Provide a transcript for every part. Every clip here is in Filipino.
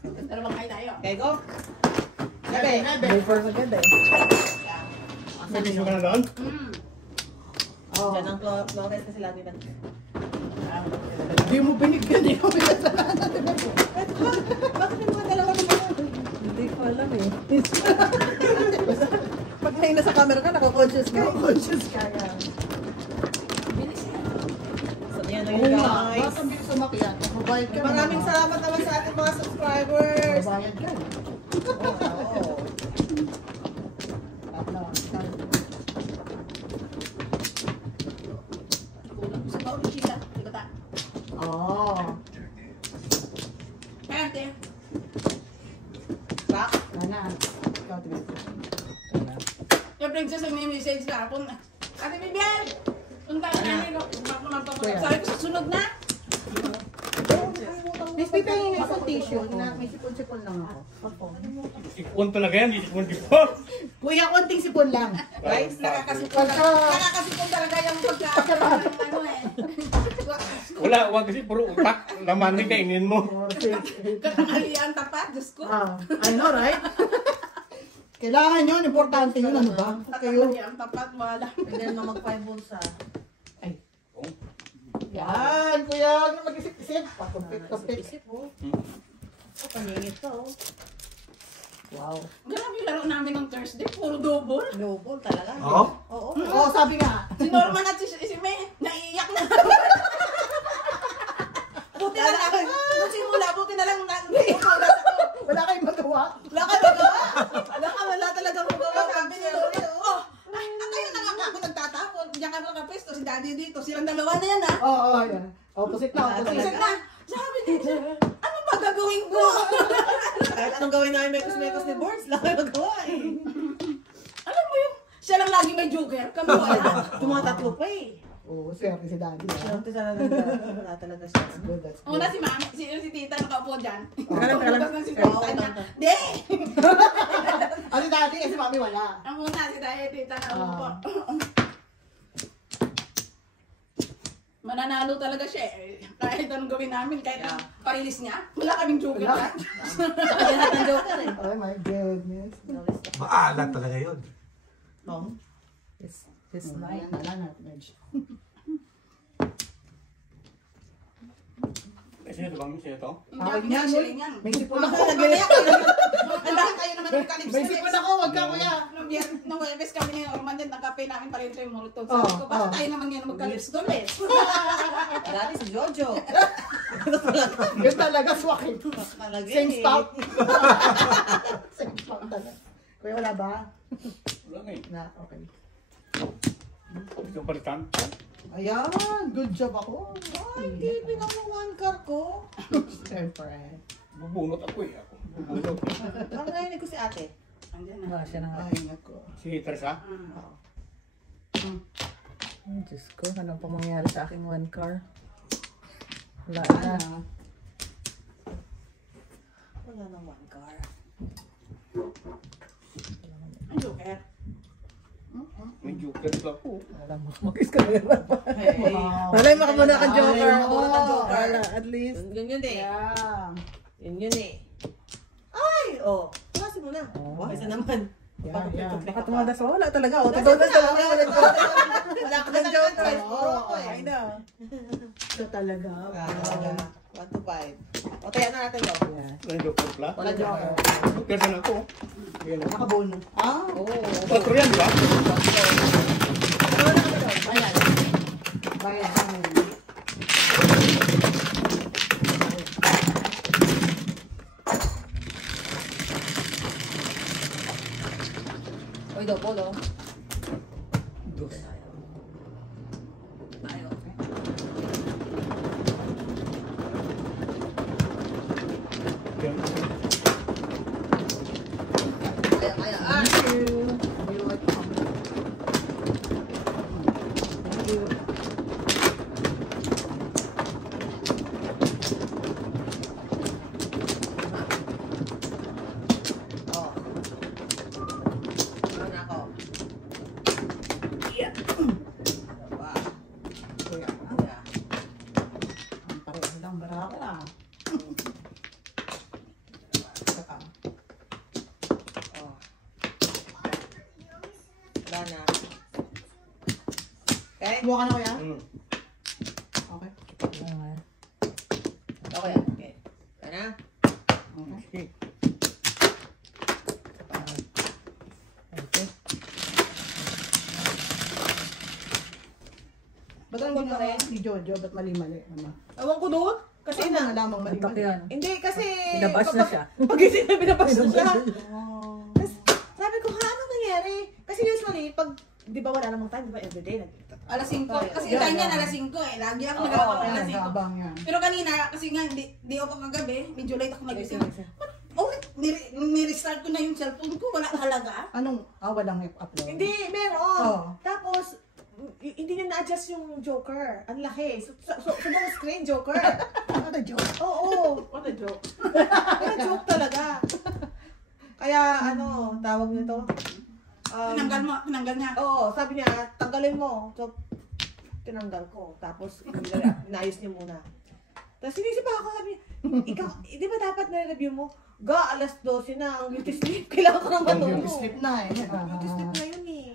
Dalawang kayo tayo. Okay, go. Gabi. May first agad eh. May tissue ka na doon? Oh. Diyan ang Flores kasi lagi na. Hindi mo binigyan, hindi ko pinasalanan. Bakit may mga dalawa naman? Hindi ko alam eh. Pag may nasa camera ka, naka-conscious ka. Naka-conscious ka yan. Bilis yan. So, yan na yun guys. Bakit ang bilis umakyat? Mabayad ka. Maraming salamat naman sa ating mga subscribers. Mabayad ka. Oo. Kulang sa baon ng sila. Diba ta? Oo. Kaya, ate. Back. Sana. Ikaw, tingin ko. Yung princess ang message ka. Ate Bibian! Punta ka namin. Sabi ko, susunod na. Miss, may pahingin isang tissue na may sipon-sipon lang ako. Sipon talaga yan, hindi sipon-sipon. Kuya, konting sipon lang. Guys, Nakakasipon talaga yung ano eh. Wala, wag kasi puro utak. Laman din kainin mo. Kakangalian tapat, Diyos ko. I know, right? Kailangan yun, importante yun, ano ba? Kayo. Kakangalian tapat, wala. Pwede naman mag-5 bulsa. Yan, kuya, huwag na mag-isip-isip. Pakumpit-kumpit. Isip oh. Paningit ka oh. Wow. Grabe yung laro namin ng Thursday, puro double. Double talaga. Oo? Oo. Oo, sabi nga. Si Norman at si May, naiiyak na. Buti na lang, nung simula, buti na lang Wala kayong magawa. Wala ka magawa. Wala talaga magawa. Sabi ni Lori, oh, ay, kayo na nga ako nagtatapon. Diyan ka nakapesto, si Daddy dito. Silang dalawa na yan, ha? Oo, yan. Opposite na, Isip opposite. na. Sabi niya, ano ba gagawin ko? Kahit anong gawin namin mekos-mekos ni Boards, lang kayo magawa eh. Alam mo yung, siya lang lagi may joker. Kamo wala. Yung mga tatlo pa eh. Oo, swerte si daddy. Siyempre sana wala talaga siya. That's good, that's good. Una si Mami, si Tita nakaupo dyan. Teka lang. Tapos si Tita niya, di! Ano si daddy, si mami wala. Ang una si Tita nakaupo. Mananalo talaga siya eh. Kahit anong gawin namin, kahit parilis niya, wala kaming joker Wala. dyan. Kaya natin joker eh. Oh my goodness. Maalat talaga yun. Tom? It's night. Wala na, medyo. Kasi ito bang siya ito? Hindi Ah, ako yan, pinag-sharing yan. May sipon ako. Mamaya kayo naman ng kalipso. May sipon ako, wag ka kuya. Nung Webes kami ni Orman din, nagkape namin pa rin ito yung Molotov. Oo, Sabi ko, bakit oo. tayo naman yan magkalipso doon? Dati si Jojo. Yun talaga, swakit. Talaga Same eh. stop. Same stop talaga. Kuya, wala ba? Wala nga eh. Na, okay. Gusto palitan? Ayan, good job ako. Ay, hindi pinang-one car ko. Siyempre. Bubunot ako eh. Ako. Bubunot. Ang narinig ko si ate. Andiyan na. Ah, siya na nga. Ay, nako. Si Teresa? Ay, Diyos ko, anong pa mangyayari sa aking one car? Wala na. Wala nang one car. Ang joker. May joker pa ako. Alam mo, mag-iskamera pa. Hey. Malay mo ka muna ka joker. Malay mo ka muna joker. Wala, at least. Yun yun eh. Yeah. Yun eh. Ay! Oh. Tumasin mo na. Oh. Isa naman. Yan, yan. Pagkapit-kapit ka pa. Nakatumadas mo, wala talaga. O, Wala tumadas talaga. talaga. Wala talaga. Wala ka na joker. Puro ako eh. I know. Ito talaga. Talaga. 1 to 5. O, tayo na natin to. Yeah. May joker pala. Wala joker. Joker na ako. Yan. Nakabono. Ah? Oo. Patro yan, di ba? Bayan. Bayan. Oy, double oh. Dos. Tayo. Yan. Kaya. Ah! Thank you. You're welcome. Thank you. Oh. Ano na ako? Buka na kuya? Hmm. Okay. Okay, okay. Kaya na? Okay. Okay. Ba't ang ginawa ni Jojo? Ba't mali-mali? Ano? Ewan ko doon. Kasi Kasi na. lamang Antok mali-mali. yan. Hindi, kasi... Pinabas na siya. Pagising na pinabas na siya. Oh. Tapos, sabi ko, ha, ano nangyari? Kasi usually, pag, di ba wala namang time, di ba everyday? Alas 5. Kasi Yan, time yan, yan. alas 5 eh. Lagi ako Oo, nagkakapag yan, alas 5. Abang yan. Pero kanina, kasi nga, di ako kagabi. Medyo late ako nagising. Nagising. Ulit, nirestart ko na yung cellphone ko. Wala halaga. Anong? Walang upload. Hindi, meron. Oo. Tapos, hindi niya na-adjust yung Joker. Ang laki. Subong screen, Joker. Ano joke? Oo. What a joke. What a joke talaga. Kaya, ano, tawag nito? Tinanggal niya. Oo, sabi niya, tanggalin mo. So, tinanggal ko. Tapos, inayos niya muna. Tapos, sinisip ako, sabi niya, ikaw, di ba dapat na-review mo? Ga, alas 12 na, ang beauty sleep. Kailangan ko nang matulog. Sleep na eh. Beauty sleep na yun eh.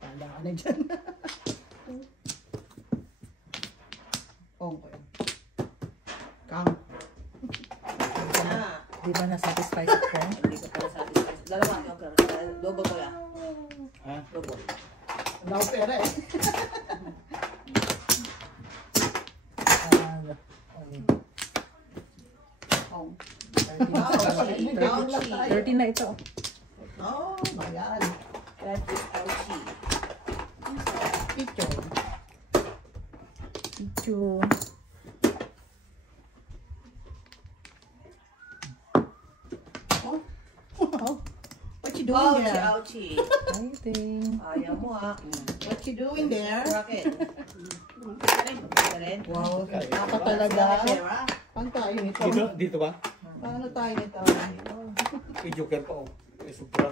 Tanda ka na dyan. Okay. Kang. Ah, Di ba na-satisfied ako? hindi ko pala satisfied. Dalawa, Joker. Dobo ko yan. Ha? Dobo. Wala ko pera eh. Oh. 13 na ito. Oh, bayan. That is ouchie. Picture. Picture. Oh. Oh. What you doing Ouchie, there? ouchie. Exciting. Ayaw mo ah. What you doing there? Rocket. Ka rin? Wow, dapat talaga. Pera. Paano tayo nito? Dito ba? Paano tayo nito? Eh, Joker pa oh. Eh, sobra.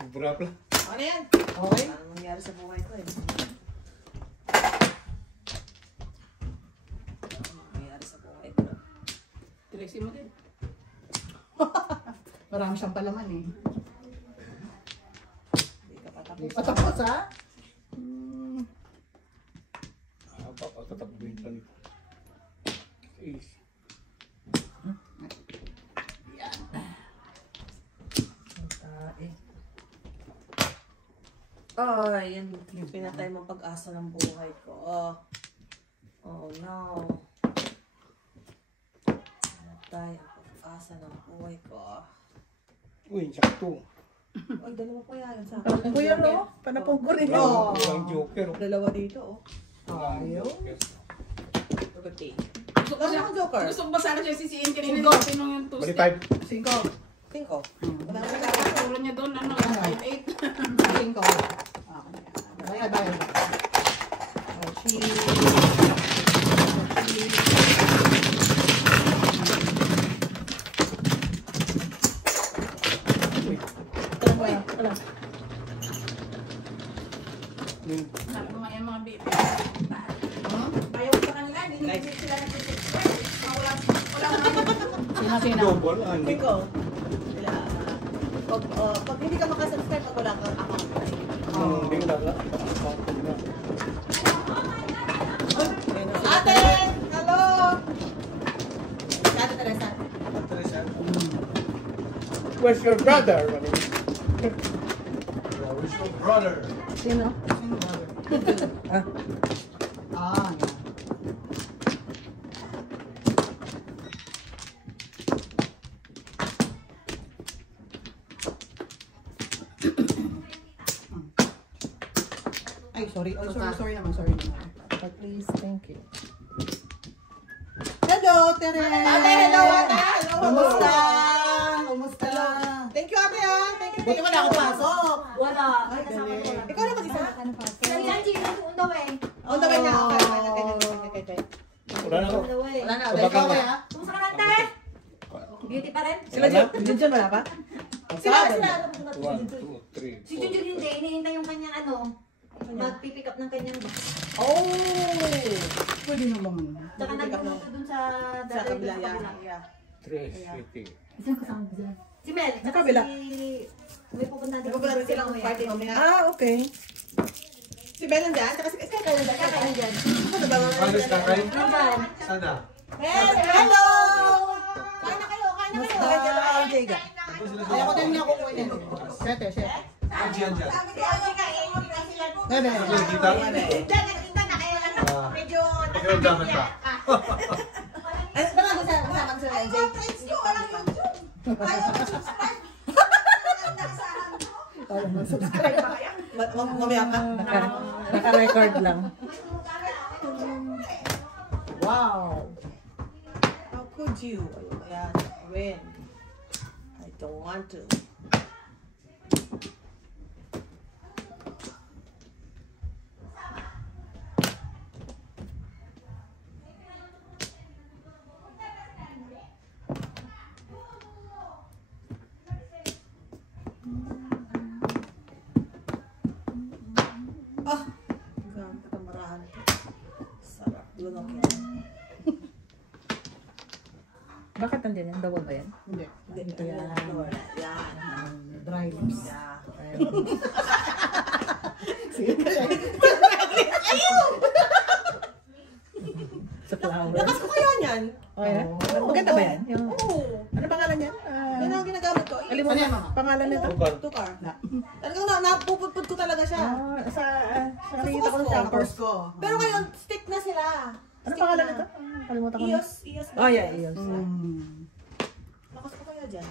Sobra pala. Ano yan? Okay. Ano nangyari sa buhay ko eh? Ano nangyari sa buhay ko? Tracy mo din. Marami siyang palaman eh. Hindi ka pa tapos. Patapos ha? Tatakbuhin pa nito. Is. Ay, yan. Pinatay mo pag-asa ng buhay ko. Oh no. Pinatay ang pag-asa ng buhay ko. Uy, sakto. Ay, dalawa pa yan sa akin. Kuya, no? Panapong ko rin. Oo. Ang Joker. oh. Dalawa dito, oh. Ayaw. Joker. Gusto ko siya. Joker. Gusto ko ba sana siya sisiin kanina Cinco. yung tinong yung Bali two-step. 5. 5. 5. Wala na Puro niya doon, ano, 5-8. 5. Bayad, bayad. Sabi ko nga yung mga baby. Ayaw ko sa kanila, hindi sila nag-subscribe. Wala sina. Double. Ah, hindi. 5. Pag hindi ka makasubscribe, pag wala kang account. Hindi ko lala. Ate! Hello! Ate Teresa. Where's your brother? Where's your brother? Sino? Ah, Ah, yan. Ay, sorry. Oh, sorry naman. but please, thank you. Hello, Tere! Ate, hello, ate! Hello, Kumusta? Kumusta? Thank you, ate, ah! Thank you, Buti wala ako pasok. Wala. Ay, galing. Ikaw na mag-isa. Sir Janji, on the way. On the way na. Okay. Wala na ako. On the way. Wala na. Baka Ikaw nga. kaya? Kumusta ka ate? Beauty pa rin? Sila Junjun wala pa? Sila. 1, 2, 3, Si Junjun hindi, hinihintay yung kanyang mag-pick up ng kanyang Oh! Pwede naman. Tsaka nagpunta dun sa Sa kabila, sa yeah. Tres, siete. Saan kasama ko dyan? Si Mel. Sa kabila. May pupunta din. Nagpapunta rin silang party mamaya. Ah, okay. Si Bel nandyan, saka si Kaka nandyan. Kaka nandyan. Ano ba mga Alis ka kayo? Nandyan. Sana. Bel, hello! Kain na kayo, kain na kayo. Nandiyan na ang Jega. Ay, ako din niya kukuha niya. Sete. Diyan, diyan. Bebe. Kita? Nakita na kaya lang. Medyo Pagkaramdaman ka. Ano ba nga gusto kasama sa LJ? Friends ko, walang YouTube. Ayaw ko subscribe. Subscribe pa kaya? Mamaya ka. Naka-record lang. Wow. How could you? Ayan, win. I don't want to. Ah! Ang katamarahan ko. Sarap. Lunok yan. Bakit nandiyan yan? Double ba yan? Hindi. Ito yan. Yan. Dry lips. Sa flower. Lakas ko kaya niyan? Okay na? Maganda ba yan? Yung, Oo. ano pangalan yan? Yan ang ginagamit ko. Alimutan. Pangalan nito? Tukar. Tukar. Talagang napupudpud ko talaga siya. Sa nakikita ko sa shoppers. Pero ngayon, stick na sila. Ano Stick pangalan na. nito? Kalimutan ko. Ios ba? Oh, yeah, Ios. Lakas ko kaya dyan.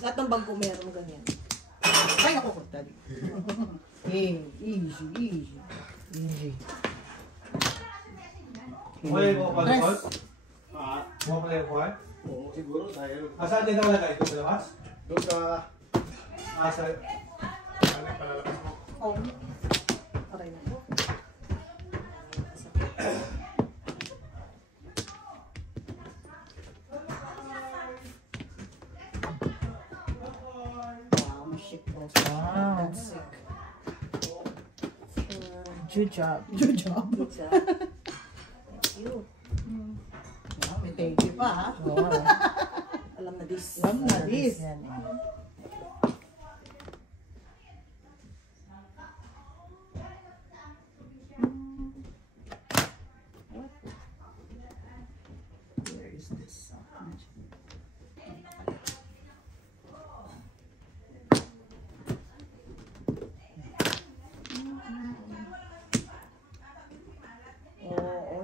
Lahat ng bag ko meron ganyan. Ay, ako ko tali. Easy. Muli mo pa labas? Mo pa labas? Oo, siguro dahil Saan din naman nagay ito sa labas? doon sa Sa... palalabas mo. Oh. Aray na po. Wow, shit. Wow. That's sick. Good job. Good job. Thank you. May thank you pa, ha? Wow. Alam na this. Alam na this. Yan, eh. Where is this sound?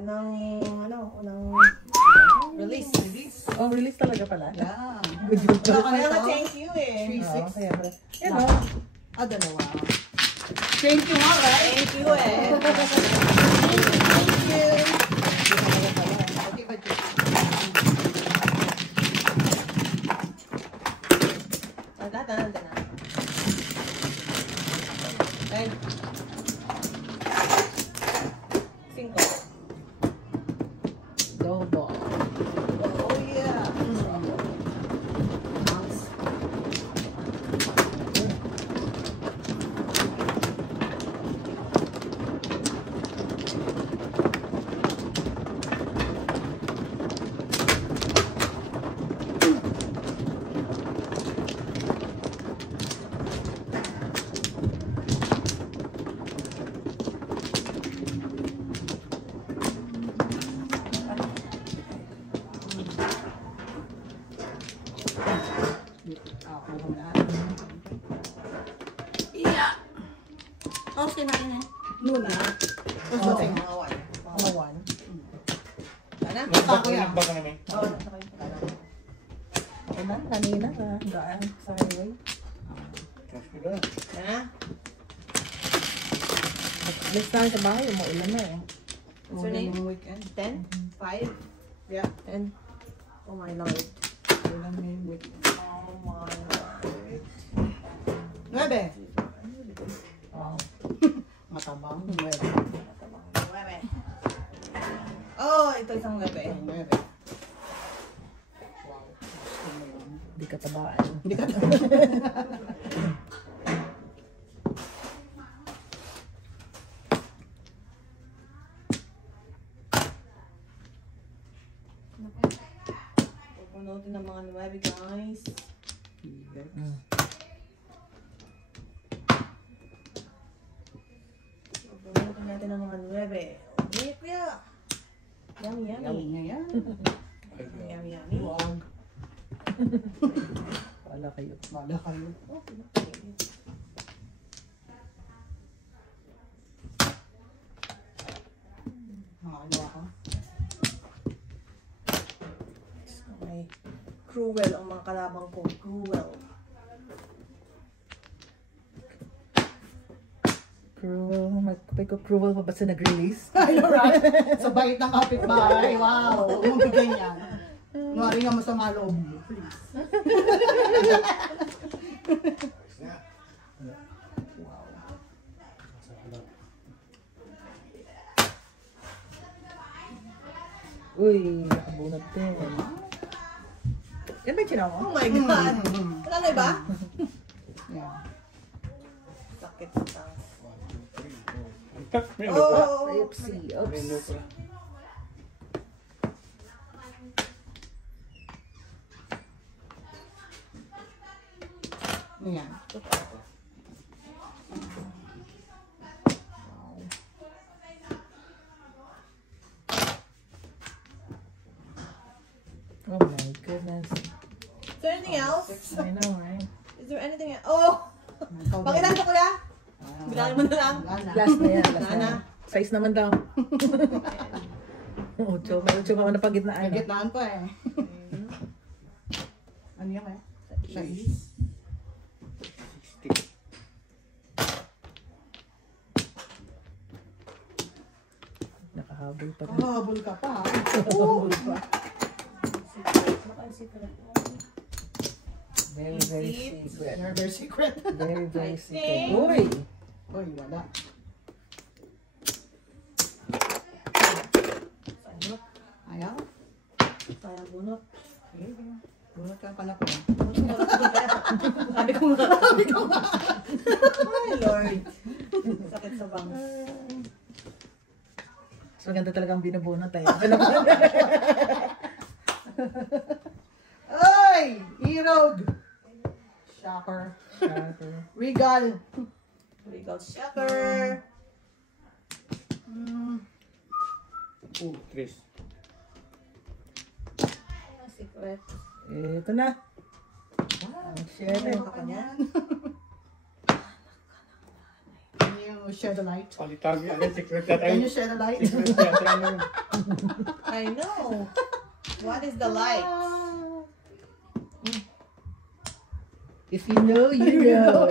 Unang release. Oh, release talaga pala. Yeah. Good job. Kaya nga thank you eh. Oo, kaya pala. Yan o. Ah, dalawa. Thank you, ha, right? Thank you eh. Thank you. Okay, but Nandun na. And 5. Double. oh yeah. Ako na. Yeah. Tapos kinain eh. Noon na. Tapos Oo. mga awan. Mga one. Sana? Basta ko yan. Nagbak ka namin. Oo, nasa kayo. Okay na, kanina na. Gaan sa highway. Tapos ko na. Sana? Next time sa bahay, umuulan na eh. What's your name? Yung weekend. 10? 5? Yeah. 10? Oh my lord. Ulan na yung weekend. Oh my lord. 9. Wow. Matabang. 9. 9. Oh, ito isang gabi. 9. Wow. Gusto mo yun. Hindi ka tabaan. Hindi ka mga 9, guys. Bubunutin natin ang mga 9. Okay, kuya. Yummy, yummy. Yummy nga yan. Yummy, yummy. Wag. Wala kayo. Wala kayo. Okay. Makakalawa ka. Okay. Cruel ang mga kalabang ko. Cruel. Cruel. Magkapay ko cruel pa ba sa nag-release? I know, right? Sa bait ng kapitbahay. Wow. Huwag mo ganyan. Nuwari nga masama loob mo, please. Uy, nakabunot din. Yan ba yung sinawa? Oh my God! Wala na iba? Yeah. Sakit sa taas. Ang tak, may ano pa. Oh! Oopsie, May ano oops. pa. Yan. Oh my goodness. Is there anything else? I know, right? Is there anything else? Oh! Pakitan ko kuya? Bilangin mo na lang. Last na yan, last Wala na na. yan. Size naman daw. Ucho, may ucho pa man na pagitnaan. Gitnaan pa eh. Ano yan eh? Size? Nakahabol pa rin. Kahabol ka pa. Nakahabol pa. Very, very secret. You're very secret. Very, very secret. think- Uy! Uy, wala. Ayaw? Sayang bunot. Bunot ka pala ko. Sabi ko nga. Sabi ko nga. Ay, Lord. Sakit sa bangs. Mas maganda talaga ang binubunot tayo. Ay! Irog! Shocker. Regal. Regal shocker. Tris. Secret. Ito na. Ang share Ano ka niyan? Can you share the light? Palitagi, ano, secret na tayo. Can you share the light? Secret na tayo. I know. What is the light? If you know, you know.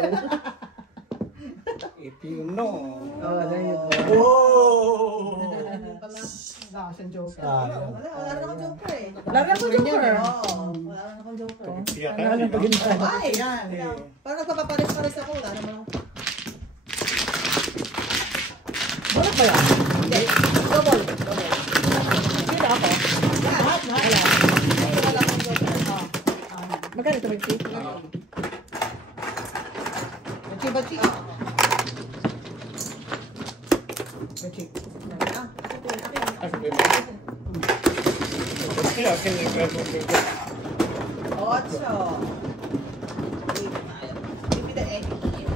If you know. Oh, there you go. Whoa! Wala siyang joke. Wala na akong joker eh. Wala na akong joker. Oo. Wala na akong joker. Kaya Ano lang pagintay? Ay! Yan. Parang nagpapapares-pares ako. Wala naman ako. Wala ba yan? Hindi. Double. Sino ako? Lahat. Wala akong joker. Magkano ito, Mixi? Bachi-bachi. Bachi. Ah, sabi mo. Kaya, kaya, kaya, Ocho. Give me the egg here.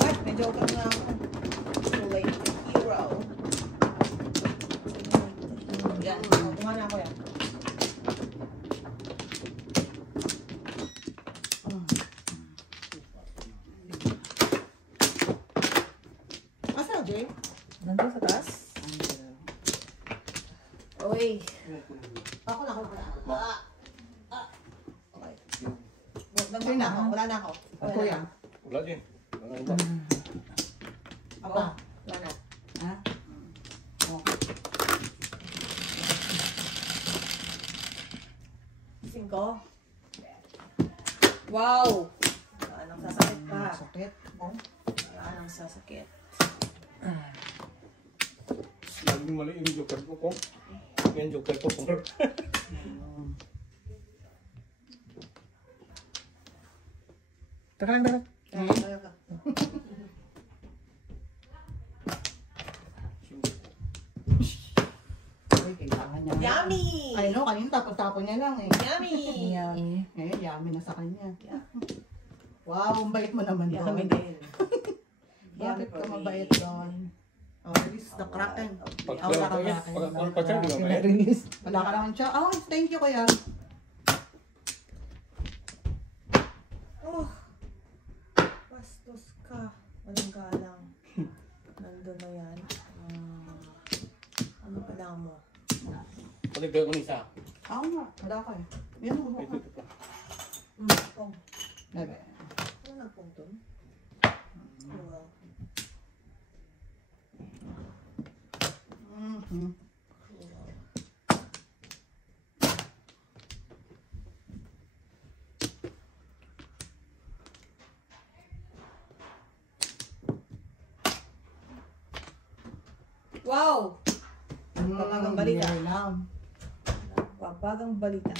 Ay, may joker na ako. Too late. Hero. Yan. Kuha na ako yan. Asa, Jay? Nandun sa taas? Uy. Ako na ako. Okay. Nagbuo na ako. Wala na ako. Ako yan. Wala din. Wala ba? Apa? Wala na. Ha? Okay. 5. Wow! Wala nang sasakit pa. Sakit. Oh. Wala nang sasakit. Laging mali yung joker ko kung. Yung joker ko kung. Taka lang, taka. Kaya ka. Ay, kailangan niya. Yummy! Ay, no, kanina tapon-tapon niya lang eh. Yummy! Yummy. Eh, yummy na sa kanya. Wow, ang bait mo naman Yummy doon. din. Bakit ka mabait doon? Oh, release the kraken. Pag Oh, wala kang kraken. ano pa siya, di ba? Pina-release. Wala ka naman siya. Oh, thank you kuya. Oh, bastos ka. Walang galang. Nandun na yan. Ano pa lang mo? Paligay ko ni isa. Ako nga, wala ka eh. Yan mo Ito, ka. ito pa. Pong. Bebe. Ano nagpong to? Wow. Mhm. Wow! Bagang balita. Very lam. Bagang balita.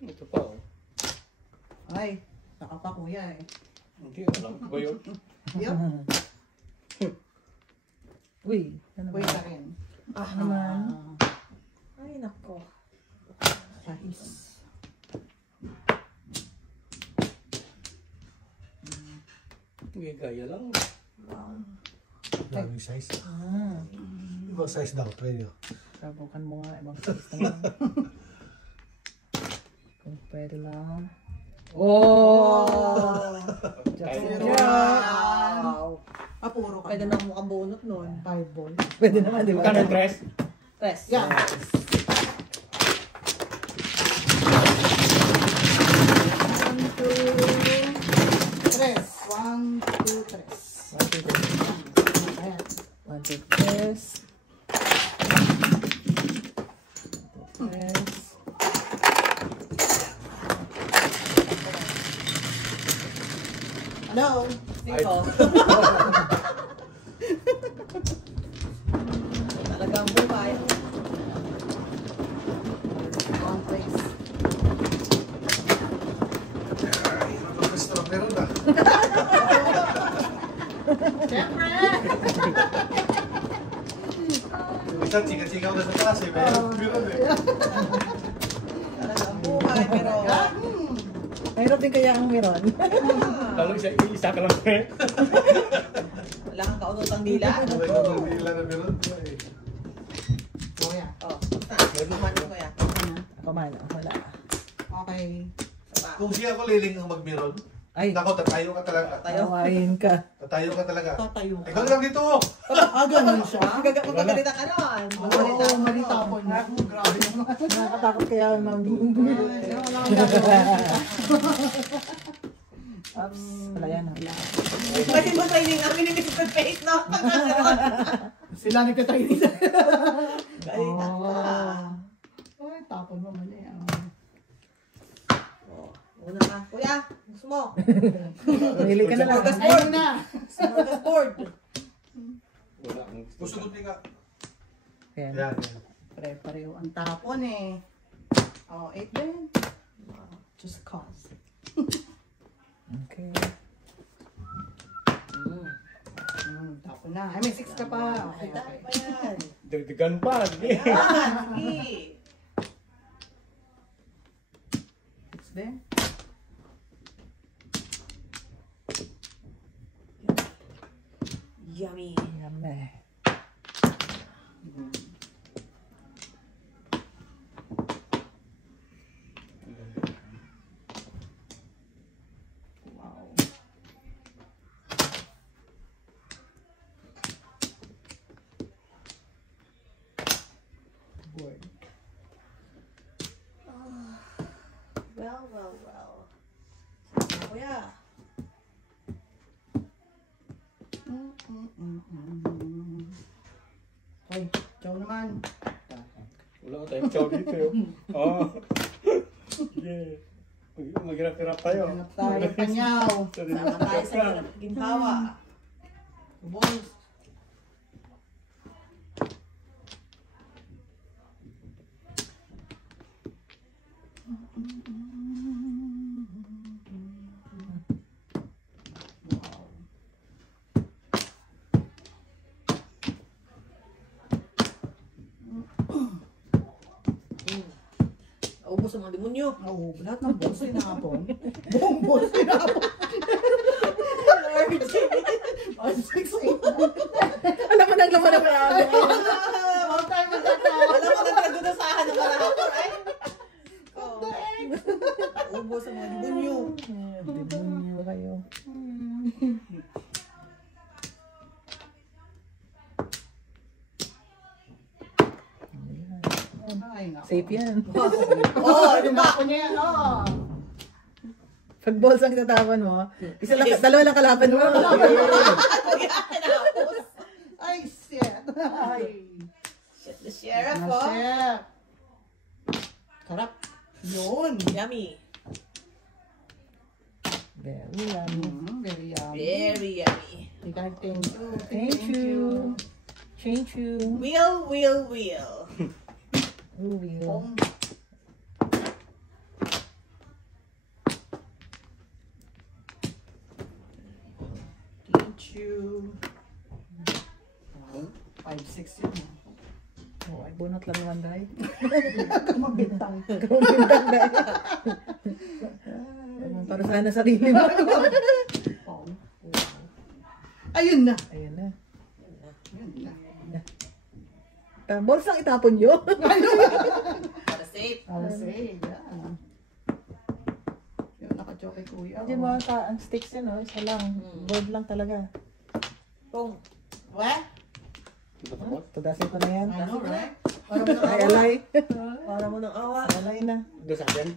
Ito pa, oh. Ay, saka pa kuya eh. Hindi, alam ko ba yun? Yup, Uy, ano ba? wait na rin. Ah, Naman. ay nako. Size. Hindi, gaya lang. Daming size. Ah, Ibang size daw, pwede. sabukan mo nga. Ibang size naman. Kung pwede lang. Oh! Ayun. Wow! Ah, puro ka. Pwede na makabunot nun. Fireball. Pwede naman, di ba? Magkano dress? Press. Yeah. One, two, tres. One, two, tres. One, two, three. Ayan. One, two, press. Press. Hello. Dito. Talagang buhay. One place. Ay, ano ba gusto? Meron ba? Siyempre. Minsan, chika-chika ko na sa taas eh. Meron eh. Talagang buhay. Pero Mayroon din kaya ang meron. Lalo isa ka lang, eh. wala kang kaunotang dila. May kapag nila na meron. Eh. Kuya. Oh, kumain ko yan. Ako man, wala. Okay. Saba. Kung siya ko liling ang mag-meron, Ay, nako, tatayo ka talaga. tawain ka. Tatayo ka talaga. Tatayo ka. Ikaw lang dito. Ah, ganun siya? Magagalita ka nun. Oo, malitapon na. Grabe naman. Nakakatakot kaya ang Ay, wala akong gagawin. Oops, wala yan. Wala. Kasi mo training namin ni Mr. Face, no? Sila nagka-training sa... Galita ka. Ay, tapon mo mali. Una ka. Kuya, gusto mo? Pili ka na lang. Ayun na. Smorgasbord. Wala akong Gusto ko tingnan. Ayan. Yan, yan. Pare-pareho ang tapon eh. Oh, 8 din. Just cause. Okay. Tapon na. Ay, may 6 ka pa. Okay, Ay, dami okay. pa yan. dagdagan pa. Yan, sige. 6 din. Yummy. Yummy. Wow. Board. Well. Kuya. Hoy, ciao naman. Wala ko tayong chow dito, yun. Oh. Yeah. Maghirap-hirap tayo. Hanap tayo, panyaw. Sama tayo sa ginhawa. Balls. Ubus ang mga demonyo. Oo, lahat ng boss tinapon. Buong boss tinapon. Ay, 6-8. Alam mo nang laman na marami. All time magtatawa. Alam mo, nagkagunasahan ng marahapon. Ay! Ubus ang mga demonyo. Demonyo kayo. Ay, naku. Safe yan. Oo, di ba? Ako niya yan, oh. Pag balls ang tatapan mo, isa lang, dalawa lang kalaban mo. Ay, shit. Ay. Shit, the sheriff, Na, oh. chef. Sarap. Yun. Yummy. Very yummy. Very yummy. Very yummy. Thank you. Thank you. Thank you. Wheel. Oh, will. Thank you. 5-6 yun. Oh, ay bunot lang naman dahil. Magbintang. Kumintang dahil. Para sana sarili mo. Ayun na. Ayan na. Ayun na. Balls lang itapon nyo. Para safe. I'll say, yan. Yung naka-choke kuya. Hindi mo ang sticks yun, oh. Isa lang. Board lang talaga. Kung, what? Tudasin ko na yan. I know, right? Ay, alay. Para mo ng awa. Alay na. Doon sa akin.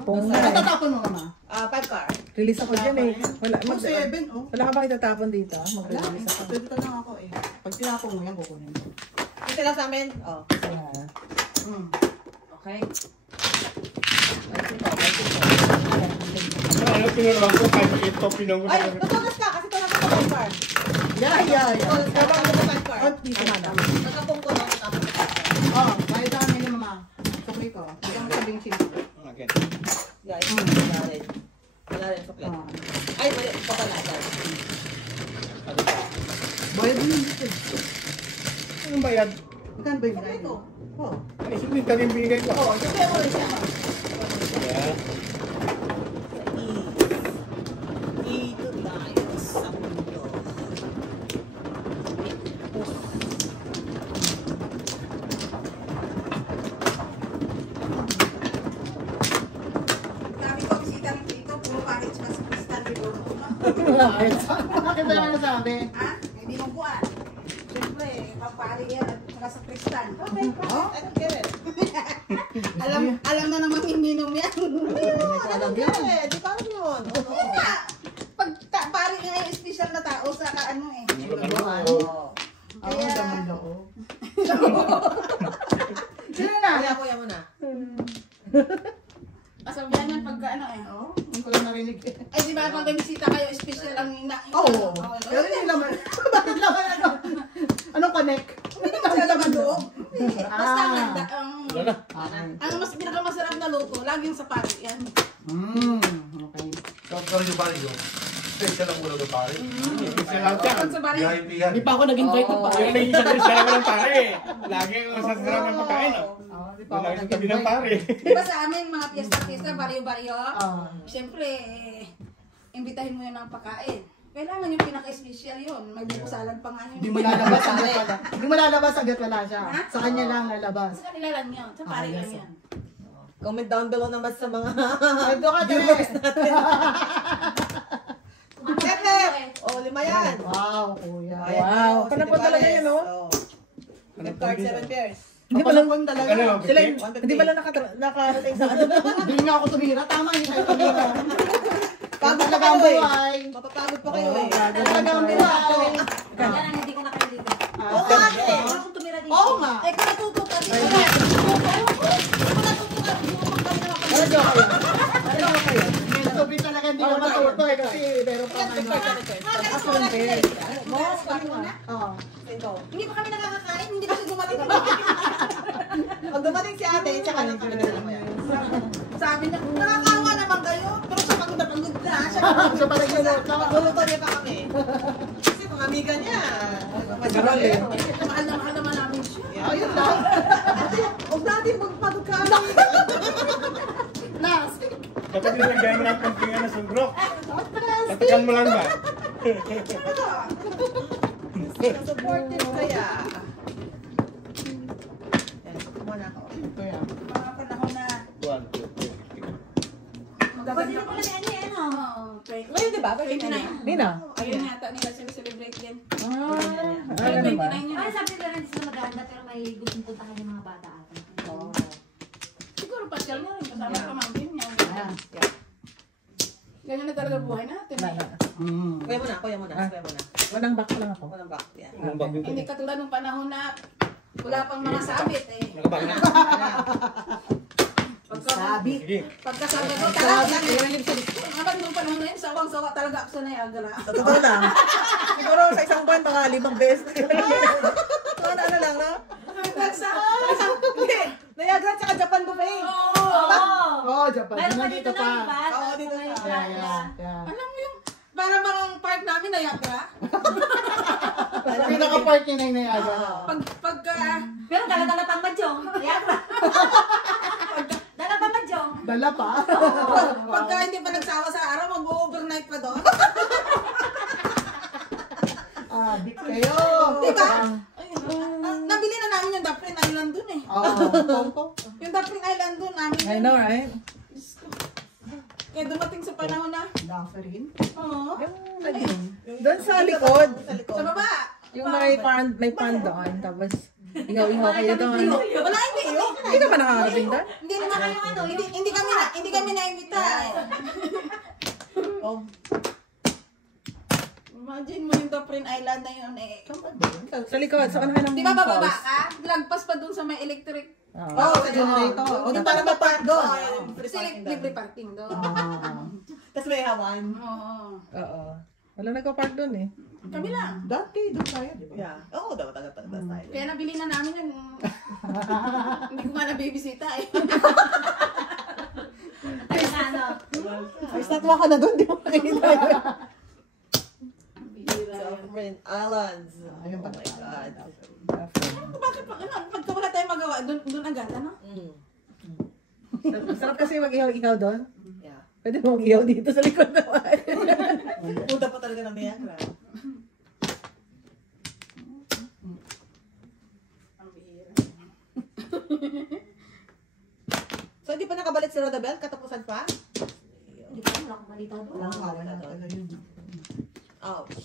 Pong na eh. Tatapon mo naman. 5 car. Release ako dyan eh. Wala, Oh, 7, oh. wala ka bang itatapon dito? Wala, Mag-release ako. dito lang ako eh. Pag tinapon mo yan, kukunin mo. Dito lang sa amin. Oh. Ayan. Okay. Ano pinulang ko? Kahit ito pinungo Ay, tutunas ka kasi ito na ka 5 car. Yeah. Tutunas ka bang ito 5 car? Oh, dito na. Nagkapong ko lang ito. Oh, kahit sa amin ni mama. Sukli ko. Hanggang sabing chili. Okay. Guys, wala rin. Wala rin suklet. Ay, mali. Papalagan. Bayad mo yun. Anong bayad? Magkano ba yung Suklet bayad? ko. Oh. Ay, sulit ka rin binigay ko. Oo, suklet mo rin siya. Yeah. Dito tayo sa mundo. Sabi ko, bisita rin dito, puro pangit siya sa kristal. Bakit ba naman nasabi? Ha? Hindi mo buwan. Siyempre, papari yan at saka sa kristal. Okay, Oh? I don't get it. alam na naman ininom yan. I don't get it. Di parang yun. Oo nga. Pag pari nga yung special na tao sa ano eh. Oo. Ako, Kaya- damang loob. Sino na? Kaya kuya mo na. Kasabihan yan pagka ano eh. Oo, hindi ko lang narinig. Ay, di ba pag may bisita kayo, special ang ina. Oo. Pero hindi naman. Bakit naman ano? Anong connect? Hindi naman sila naman loob. Basta Ah. ang Wala na. Okay. ang pinakamasarap na luto, laging sa pari yan. Okay. Pero yung pare ko, special ang ulo ng pare. Isa lang siya. Pag sa pari, VIP yan. Hindi pa ako nag-invite ng pare. Yung naging isa siya lang ng pare. Lagi ang masasarap ng pagkain. Oo, di pa ako Lagi sa tabi ng nag-invite. pare. di ba sa amin, mga piyesta-piyesta, baryo-baryo, Ah. siyempre, imbitahin mo yun ng pagkain. Kailangan yung pinaka-special yun. May bukusalan pa nga yun. Hindi mo lalabas agad wala. Hindi mo lalabas agad wala siya. Ha? Sa kanya lang lalabas. Sa kanila lang yun. Sa pari lang yan. Comment down below naman sa mga Ito ka, viewers Tere. natin. Pepe! Oh, 5 yan. Wow, kuya. Wow. Panapon talaga yan, oh. Gift card 7 pairs. Hindi pala, talaga. Ano? sila, hindi pala nakarating sa ano. Hindi nga ako tumira. Tama yun tayo tumira. Pagod Talaga pa ang kayo eh. buhay. Mapapagod pa kayo eh. Talaga ang buhay. Yan ang hindi ko na kayo dito. Oo nga ate. Wala akong tumira dito. Oo nga. Eh, kung natuto ka dito. Kung natuto ka, hindi mo magpapalala ka. Ano kayo? Ano kayo? Sobrang talaga hindi naman tuto eh kasi meron pa Gift card 7 pairs. Ako lang pairs. Oo. Ito. Hindi pa kami nakakakain, hindi pa siya dumating. Pag dumating si ate, tsaka lang kami na mo yan. Sabi niya, nakakawa naman kayo. Pero siya pagod na pagod na. Siya Siya pala yun. Luluto niya pa kami. Kasi kung amiga niya. Garol eh. mahal naman namin siya. Ayun lang. Huwag natin magpagod kami. Pinagay mo ng pagtingan na sugrok. Tatakan mo lang ba? Supportive kaya. Yan, kumuna ako. Ito yan. Mga panahon na 1, 2, 3. Pwede magaganda na pala ni ano yan, oh. Ngayon, di ba? 29. Di na. Ayun yata nila celebrate din. Ganun ba? 29 yun. Ay, sabi nila rin sila maganda pero may gustong puntahan yung mga bata ata. Siguro pasyal na rin kasama pamangkin niya. Yan. Ganyan na talaga buhay natin. Kuya mo na, kuya mo na. Kuya mo na. Walang back lang ako. Walang back. Yan. Ang bakit ito? Hindi katulad ng panahon na wala pang mga sabit eh. Nakabak na. Sige. Pagkasabi ko, talaga habang nung panahon na yun, sawang-sawa talaga ako sa Niagara. Sa totoo lang. Siguro sa isang buwan, mga 5 beses. Ano lang, no? Hindi. Niagara at saka Japan buffet. Oh, Japan. Meron pa Nandito dito na, di ba? Oo, dito na. Yeah. Alam mo yung, para bang park namin Niagara. Pinaka-park niya na yung Niagara. Pagka, Pero dala-dala pang madyong. Ayan ba? Dala pa madyong. Dala pa. pagka hindi pa nagsawa sa araw, mag-overnight pa doon. Big kayo. Diba? Nabili na namin yung Daprin Island dun eh. Yung Daprin Island dun namin. I know, right? Kaya dumating sa panahon na, Dufferin. oo, Doon sa likod. sa baba. Yung may pond doon. Tapos, ihaw-ihaw kayo doon. Wala, hindi yun. Hindi ka ba nakakarating doon? Hindi naman kayo ano, hindi kami na-invita. Oh. Imagine mo yung Daprin Island na yun eh. Sa likod. Sa unahan ng Di ba bababa falls. ka? Lagpas pa dun sa may electric. Oo. Sa generator. O, di para ma-park doon. Kasi libre parking doon. Tapos may hawan. Oo. Oo. Wala nagpa-park doon eh. Kami lang. Dati, doon tayo, di ba? Yeah. Oo, dapat tayo. Kaya nabili na namin yun. Hindi ko nga nabibisita eh. Tayo na ano. Ay, statwa ka na doon. Di mo makikita yun. Dufferin Islands. Ayun Oh ba? my God. Bakit pa, ano, pagka wala tayong magawa, doon agad, ano? Sarap kasi mag-ihaw-ihaw doon. Yeah. Pwede mo mag-ihaw dito sa likod naman. Punta pa talaga ng Niagara. So, hindi pa nakabalik si Rodabel? Katapusan pa? Hindi ko wala akong balita doon. Wala na doon. Ouch.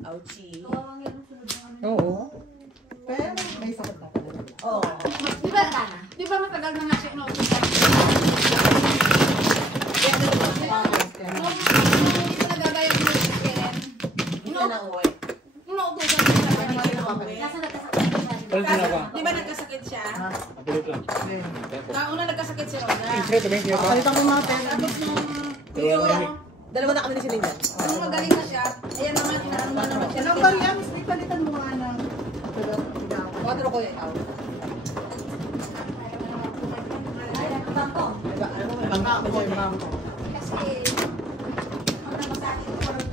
Ouchie. Kawawang yan ang sunod ng ano. Oo. Pero may sakit na talaga. Oo. Di ba, Wala na. di ba matagal na nga siya inuutusan? Nung hindi ko nagagaya ng chicken, Hindi ka na uwi. inuutusan ko siya para mag-uwi. Nasa nagkasakit siya. Palit na ako. Di ba nagkasakit siya? Palit lang. Una nagkasakit si Roda. Ito, tumingin kayo pa. Palitan ko yung mga pera. Tapos nung Dalawa na kami ni Silingan. nung magaling na siya, ayan naman, inaano na naman siya. Anong barya? Mas may palitan mo nga ng... Quatro ko yung ikaw. Ay, nagkakako. Diba? Ano mo, may Bangka bangka ko yung bangko. Kasi, ang namasakit ko parang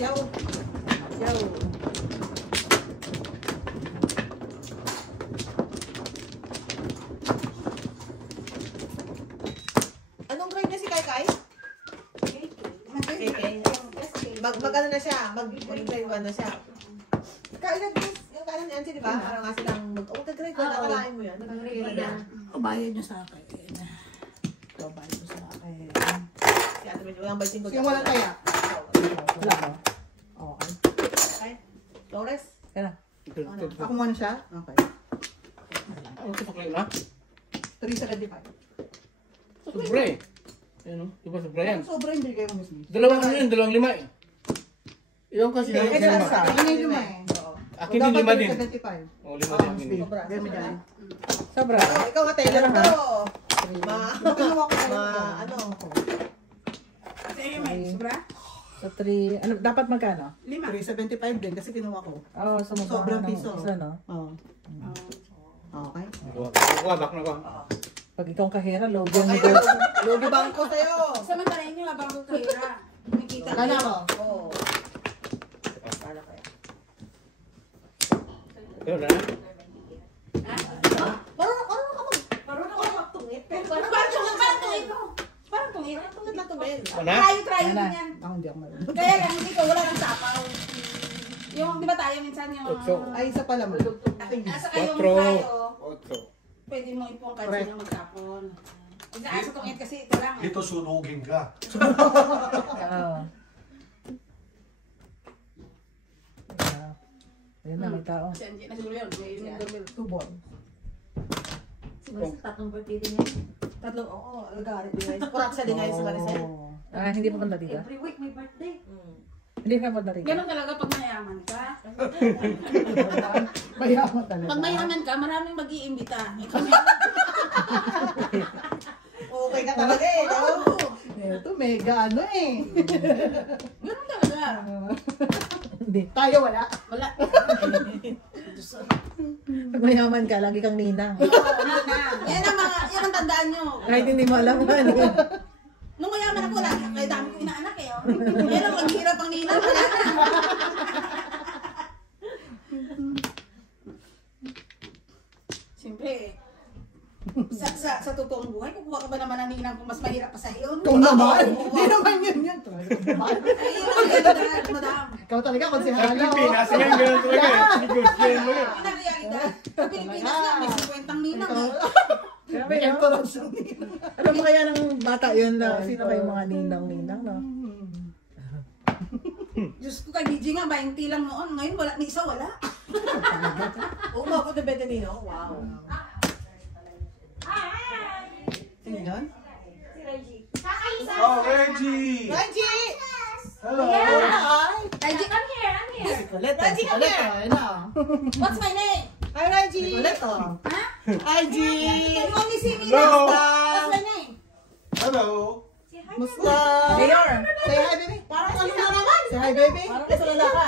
Yaw. Yaw. Anong grade niya si Kai Kai? KK. Mag-ano na siya? Mag-grade 1 na siya. Kailan yung kailan ni Ansi, di ba? Parang nga silang mag-grade 1. Nakalain mo yan. Pag-grade na. Bayad niyo sa akin. Bayad niyo sa akin. Si Ate Medyo, walang balsing ko. Yung walang kaya. Wala ko. Okay. Okay. Flores? Kaya na. Ako muna siya? Okay. Ito pa kayo na? 375. Sobra eh. Ano? Di ba sobra yan? Sobra hindi kayo mismo. Dalawang ano yun, 2.5 eh. Yung kasi Hindi, dalawang extra. 5. Ano yung lima eh? Akin din 5 din. 75. O, 5 din akin din. Sobra. Kaya may dyan. Sobra. Oh, ikaw nga, Taylor to. Kinuha ko Ano? Sige, may sobra? Sa 3, ano, dapat magkano? 375 din kasi kinuha ko. Oo, sumubra Sobrang ng piso. isa, no? Oo. Okay. Wadak na ka. Pag ikaw kahera, logyan mo Kaya, doon. lugi bangko sa'yo. Samantalain niyo habang ko kahira. Nakikita Kala niyo. ko. Oo. Paano kaya? Ito na. hindi ako marunong. Kaya lang, hindi ko, wala ng sapaw. Yung, di ba tayo minsan yung... Otso. Ay, isa pala mo. Asa kayong Otro. tayo, Otso. pwede mo ipong kahit Correct. sino magtapon. Asa tong kasi ito lang eh. Dito sunugin ka. Oo. Ayun na, may tao. Kasi hindi na siguro yun. May dumil. Tubol. Siguro sa tatlong birthday din yan. Tatlong, oo, alagari din guys. Kurak sa din guys sa Maricel. Oh. Ah, hindi pa punta dito? Every week may birthday. Hindi ka punta dito? Ganun talaga pag mayaman ka. Mayaman talaga. Pag mayaman ka, maraming mag-iimbita. Okay ka talaga eh, no? Ito, mega ano eh. Ganun talaga. Hindi. Tayo wala. Wala. Pag mayaman ka, lagi kang ninang. Yan ang mga, yan ang tandaan nyo. Kahit hindi mo alam kung ano. Nung mayaman ako, kaya dami ko inaanak eh. Oh. Yan ang maghirap ang nila. Wala na. Siyempre, sa totoong buhay, kukuha ka ba naman ng ninang kung mas mahirap pa sa iyo? Ikaw naman. Oo. Hindi naman yun. Talaga naman. Ay, yun ang realidad, madam. Ikaw talaga kung si Sa Halo. Pilipinas, yan ganun talaga eh. Negosyan mo yan. Yun ang realidad. Sa Pilipinas nga, may 50 ninang eh. Sabi May no? entourage yung nila. Alam mo kaya ng bata yun na sino kayo mga ninang-ninang, no? Diyos ko, kay BG nga, 20 lang noon. Ngayon, wala, ni isa wala. Umabot na Betanino. Wow. Sino yun? Si Reggie. Oh, Reggie! Reggie! Hello! Hi! Reggie, I'm here, I'm here. Kulit. Reggie, come Kulit, here. ano? what's my name? Hi, Reggie! Kulit, oh. Ha? Hi, G! You only see me Hello. now. What's my name? Hello! Say hi. Musta? Mayor! Say hi, baby. Parang ano na naman? Say hi, baby. Parang nasa lalaka.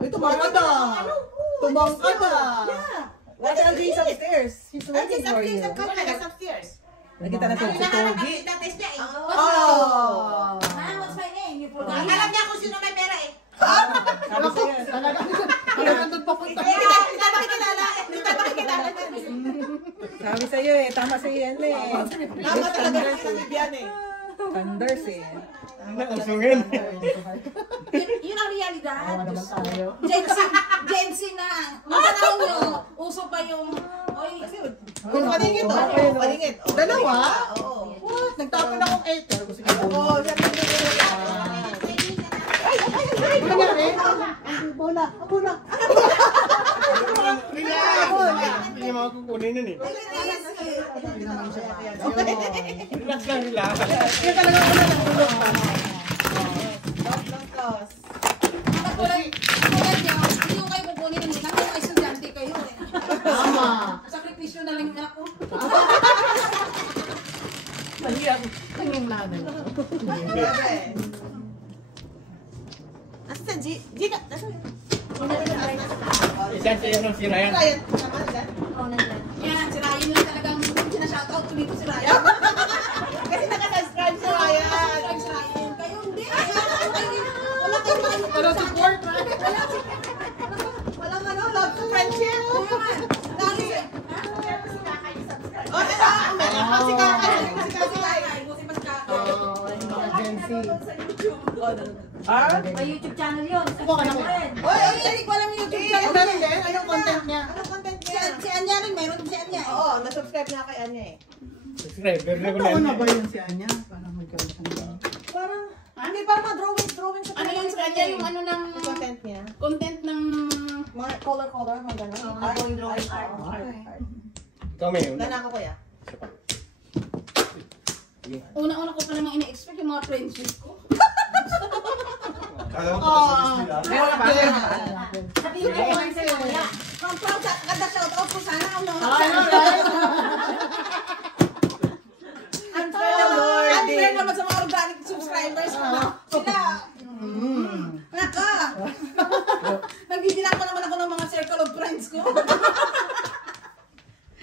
Uy, tumangkad ah. Tumangkad ah. What's LG's upstairs? She's waiting for you. upstairs. Nakita na si Togi. Oh. Ha? What's my name? You forgot. Alam niya kung sino may pera eh. Sabi Ako, sa'yo. talagang doon papunta. Hindi na makikilala. Hindi na makikilala. Sabi sa'yo eh, tama sa'yo yan eh. Tama talaga si Vivian eh. Thunders eh. Nakusungin. Yun ang realidad. Awa naman tayo. Gen Z na. Nung panahon nyo, uso pa yung, oy, Kung paningit oh. Paningit. Dalawa? Oo. What? Nagtapon akong 8. Sabi ko, sige. Oo, siya Ano nangyari? Bola. Bola. Relax! Hindi mo ako kukunin nun eh. Relax lang, relax. Kaya talaga ako na nagulong pa. tulad nyo, hindi ko kayo kukunin ng ninang, kaya estudyante kayo eh. Tama. Sakripisyo na lang yung anak ko. Mahirap. Kanyang nanay. Asan G? G ka? Isan siya nung si Ryan. Ryan naman dyan. Oh, nandyan. Yan, si Ryan lang talagang sinashoutout ko dito si Ryan. Kasi nakasubscribe si Ryan. Subscribe si Ryan. Kayo hindi. Wala kayo makikita Pero sa support, akin. right? Walang ano, love to friendship. Oo naman. Dahil si... Oh, ito. Kasi kakay. Kasi kakay. Buti pa si Kaka. Oh, yung mga Gen Z. May YouTube channel yun. Subukan Subscribe namin. mo rin. Oy, hindi ko alam yung YouTube Eh, channel meron niya. din. Anong content niya? Anong content Si, niya? si Anya rin, meron din si Anya eh. Oo, nasubscribe na kay Anya eh. Subscriber na ko Ano na lang. ba yun si Anya? Parang magkaroon siya. Parang, hindi, parang mga drawing sa Ano yun sa kanya? Yung ano ng... Yung content niya. Content ng... Mga color, mga gano'n. Art. Ikaw may yun. Gana ako kuya. Una-una ko pa namang ina-expect yung mga friendships ko. Kala mo tapos sa list nila. Meron ba? Sabihin mo kung ano sa'yo. Yeah. From kada shoutout ko sana ako nung... Unfair naman sa mga organic subscribers ko na. Sila... Naka! Nagbibilang pa naman ako ng mga circle of friends ko.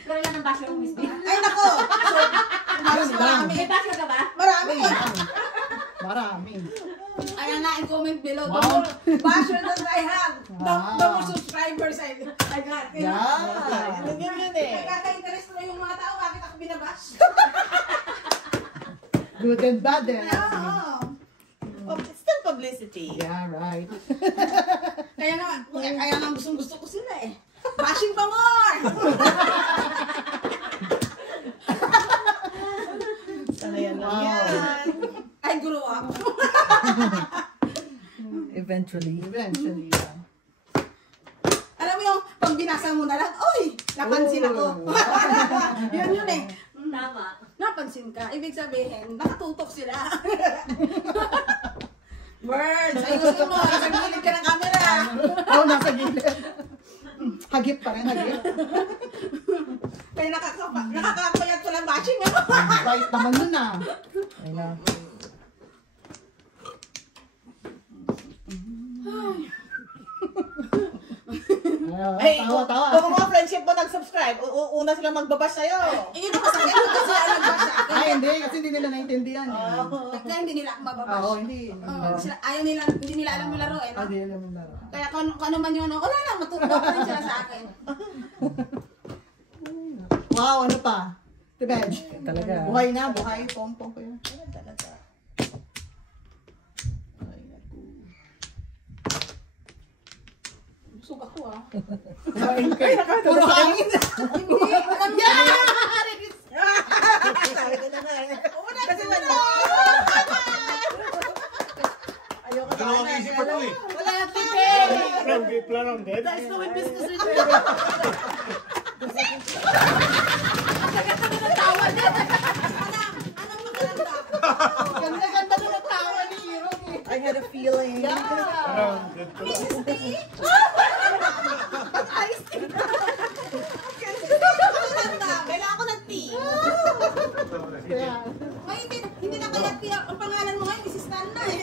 Ikaw lang ang basher ng Miss B. Ay nako! So, marami. May basher ka ba? Marami. Marami. Ayan na, i-comment below. The Wow. more basher that I have, the more subscribers I got. Yeah. Yun eh. Nagkaka-interest na yung mga tao, bakit ako binabash? Good and bad eh. Oo. Oh, still publicity. Yeah, right. Kaya nga gusto ko sila eh. Bashing pa more! Sanayan lang Wow. yan. I grew up. Eventually. Eventually, yeah. Alam mo yung pag binasa mo na lang, oy! Napansin ako. yun eh. Tama. Napansin ka. Ibig sabihin, nakatutok sila. Words! Ayusin mo. Nasa gilid ka ng camera. Oo, nasa gilid. Hagip pa rin, hagip. Kaya nakakapayat ko lang bashing. Right naman nun ah. I know. Ay, Tawa. kung mga friendship mo nag-subscribe, una silang magbabash sa'yo. Iyon ang masakit. Kasi alam ba sa akin. Ay, hindi. Kasi hindi nila naintindihan. Kaya hindi nila ako mababash. Oo, hindi. Ayaw nila, hindi nila alam yung laro eh. No? Hindi nila yung laro. Kaya kung ano man yun, wala lang, matutuwa pa rin sila sa akin. Wow, ano pa? Tibej. Talaga. Buhay na, buhay. Pong-pong ko yun. Busog ako ah. Kain ka. Puro hangin. Hindi, alam niya! Sabi ko na nga eh. Kasi wala. Ayoko Ito lang ang isip ko eh. Wala na tipid. Plan on dead. Guys, doing business with you. Tawa niya. Anong maganda? Ganda-ganda na ng tawa ni Hiro. I had a feeling. Parang dead pala. Mrs. D? Ice tea. Kailangan ko ng tea. Kaya, Ay, hindi na kaya tiya. Ang pangalan mo ngayon, Mrs. Tan na eh.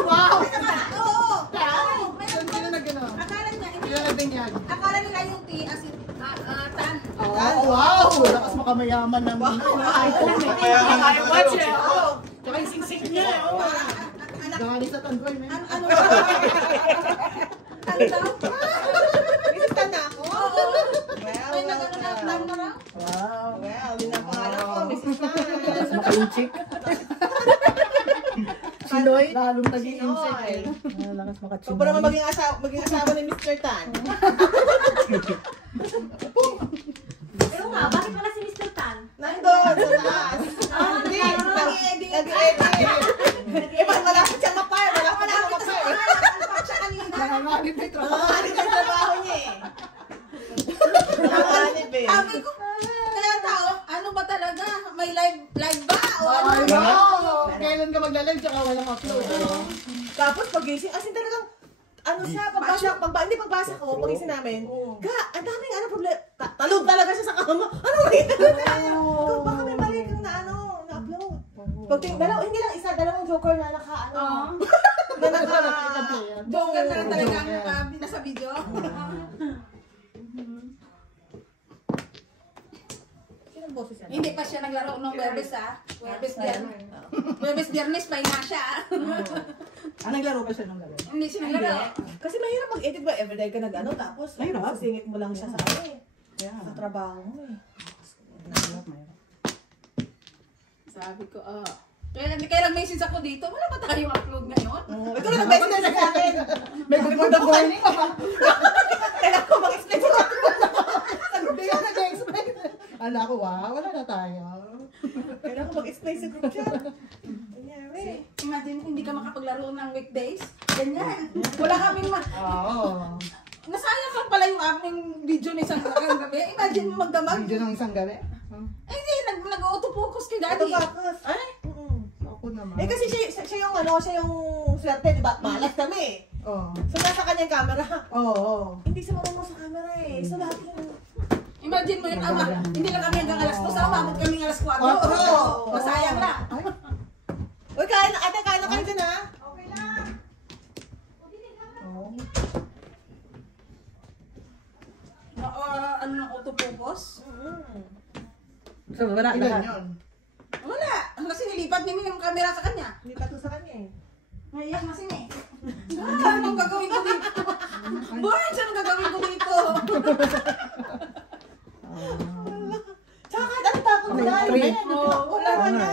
wow! Oo. Saan sila na gano'n? Akala niya, hindi. Sila nagbinyag. Akala nila yung tea as in, Tan. Oh, wow! Lakas makamayaman ng iPhone. Mayaman na Watch tayo. it. Oh. Tsaka yung singsing niya. Oh. Gani sa tandoy, man. Ano daw? Ano daw? Isistan na ako. Oo. Well, Ay, nagano na Tan na raw? Wow. Well, din ang pangalan ko, Mrs. Tan. Mas maka-inchik. Chinoy. Lalong naging insect eh. Lakas Huwag maka-chinoy. pa naman maging asawa ni Mr. Tan. Pero nga, bakit wala si Mr. Tan? Nandun, sa taas. Hindi, nag-i-edit. nag-edit. Iba, malapit siyang mapay. Malapit siyang mapay. Siya kanina. Nangangalit na ito. Nanganganib ang trabaho niya eh. Nanganganib eh. Sabi ko, kaya tao, ano ba talaga? May live ba? O ano? Ay, wow! Kailan ka maglalag tsaka walang upload. Tapos pagising, as in talagang, ano siya, pagbasa ko, pagising namin, ang daming ano problema, talog talaga siya sa kama. Ano ba yun? Baka may mali kang na-upload. Hindi lang isa, dalawang joker na naka-ano. Na Joker na lang talaga ang nasa video. Sinong boses yan? Hindi pa siya naglaro ng Webes Webes Biyernes pa na siya. Naglaro ba siya ng laro? Hindi siya naglaro. Kasi mahirap mag-edit ba everyday ka nag-ano, tapos Mahirap. sasingit mo lang siya sa ano eh. Yeah. Sa trabaho mo eh. Sabi ko, kaya nag-message ako dito, wala ba tayong upload ngayon? Ito na nag-message na sa akin. May record ang morning. Kailangan ko mag-explain sa chat ko. Hindi ka nag-explain. Ala ko, wow, wala na tayo. Kailangan ko mag-explain sa group chat. Kunyari. Imagine, hindi ka makapaglaro ng weekdays. Ganyan. Wala kaming Oo. nasayang lang pala yung aming video ni isang gabi. Imagine mo magdamag. Video ng isang gabi. Hindi, nag-autofocus kay Ito daddy. bakas. Ay? Ako naman. Eh kasi siya yung ano, siya yung swerte, di ba? Malas kami. Oo. So nasa kanyang camera. Oo. Hindi siya marunong sa camera eh. So lahat yun. Imagine mo yun, ama. Hindi lang kami hanggang alas 2, umabot kami alas 4. Oo. Masayang na. Uy, kain na kayo dyan ha. Okay lang. Ano ng autofocus? So, wala Ilan lahat. yun? Wala. Kasi nilipat niya yung camera sa kanya. Hindi pa to sa kanya eh. Ngayon, masin eh. Anong gagawin ko dito? Born, anong gagawin ko dito? Tsaka kahit ano tapon mo dahil. Three. Wala na.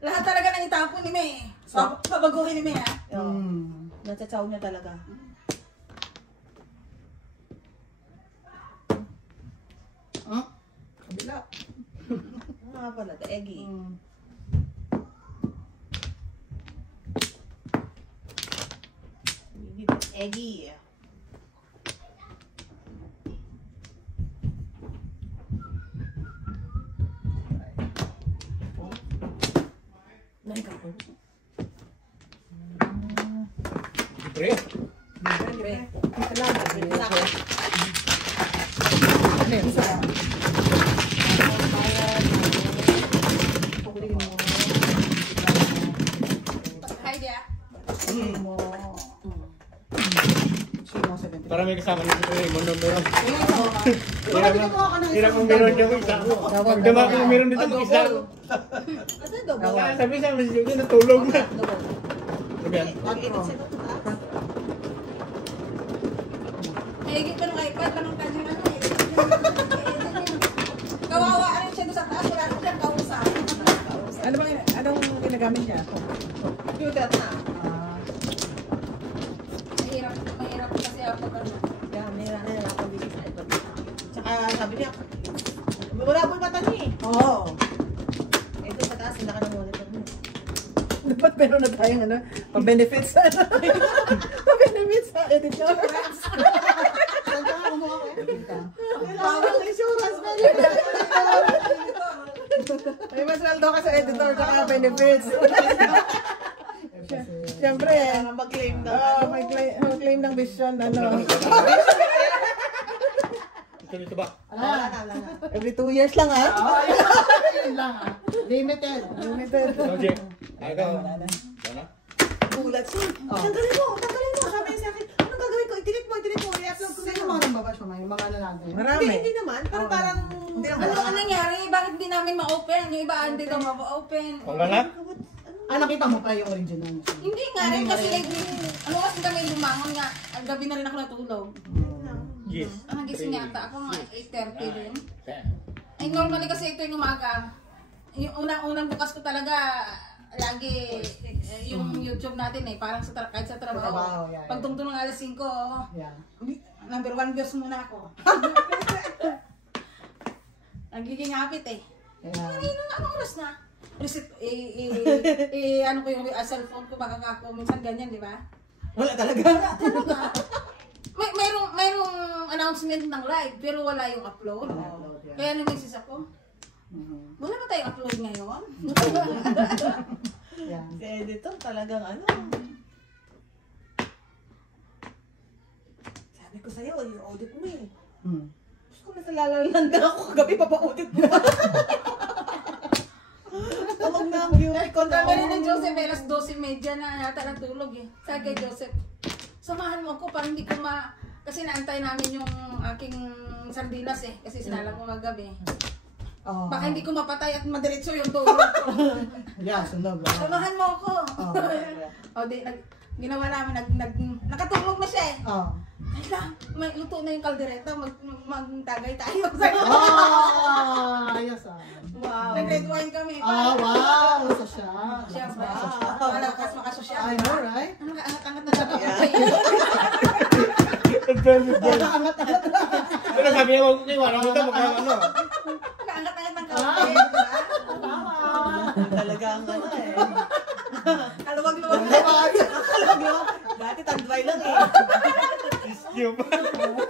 Lahat talaga nang itapon ni May. Babaguhin ni May ha. Hmm. Natsachaw niya talaga. Kabila. Nga pala, daegi. Eggy. Libre. Hi, Dia. Para may kasama ni Sir Raymond na meron. Baka ginagawa ka ng Hirap isang ang meron niya isa. Pag dumaki ang meron dito mag-isa. Ano daw ba? Sabi sa mga sige, natulog na. Sabi yan. Mag-edit siya doon. Mahigit pa nung iPad, anong kanyang ano eh. Kawawa, ano siya doon sa taas, wala na siyang kausap. Ano bang, anong ginagamit niya? Computer na. Mahirap kasi ako ano. Kaya mayroon na lang akong bisis na ito. Tsaka sabi niya, wala po mata niya eh. Oo. Ito sa taas, hindi ka ng monitor mo. Dapat meron na tayong ano, pa-benefits. Pa-benefits sa editor. Saan ka? Kumuha ko eh. Kailangan ng insurance na May mas sweldo ka sa editor tsaka benefits. Siyempre, Kailangan mag-claim ng mag-claim ng vision, ano. Ito ba? Ala. Every 2 years lang, ha? Yun lang ah. Limited. Limited. Oje. Ikaw. Wala. gulat siya. Tanggalin mo, tanggalin mo. Sabi niya sa akin, anong gagawin ko? I-delete mo, i-upload ko. Sino mga nambabas mo? Yung mga lalaki? Marami. Hindi naman. Parang Ano nangyari? Bakit di namin ma-open? Yung iba hindi daw ma-open. Wala na? Ah, nakita mo pa yung original. Hindi nga rin kasi ano kasi kami lumangon nga. Gabi na rin ako natulog. Yes. Ang gising yata ako mga 8:30 din. Ay normally kasi ito yung umaga. Yung unang bukas ko talaga lagi yung YouTube natin eh. Parang kahit sa trabaho. Trabaho, yeah, yeah. Pag tungtong ng alas 5, Yeah. number 1 views muna ako. Nagiging habit eh. Yeah. Anong oras na? Reset, ano ko yung cellphone ko, baka ako, minsan ganyan, di ba? wala talaga. Talaga. Mayroong announcement ng live, pero wala yung upload. Upload, yeah. Kaya lumisis ako, Mhm. wala ba tayong upload ngayon? Yeah. Si editor talagang ano. Sabi ko sa'yo, i-audit mo eh. Hmm. Gusto ko nasalalanda ako kagabi papa-audit mo. Tawag na ang beauty ko na. Sabi rin ng Joseph, alas 12:30 na yata natulog eh. Sabi kay Joseph, samahan mo ako para hindi ko kasi naantay namin yung aking sardinas eh. Kasi sinalang ko kagabi. Oh. Baka hindi ko mapatay at madiretso yung tulog ko. Yeah, sunog. Samahan mo ako. Oh. O di, ginawa namin, nakatulog na siya eh. Oh. Ay lang, may luto na yung kaldereta, magtagay tayo. Oh, ayos ah. Wow. Nag-red wine kami. Ah, wow. Social. Siyempre. Social. Malakas makasosyal. I know, right? Ano ka, angat-angat na lang. Angat-angat. Pero sabi niya, huwag ko kayo, ano dito, baka ano. Angat-angat ng kape. Talaga ang ano eh. Kaluwag-luwag. Kaluwag-luwag. Dati tandway lang eh. Rescue pa.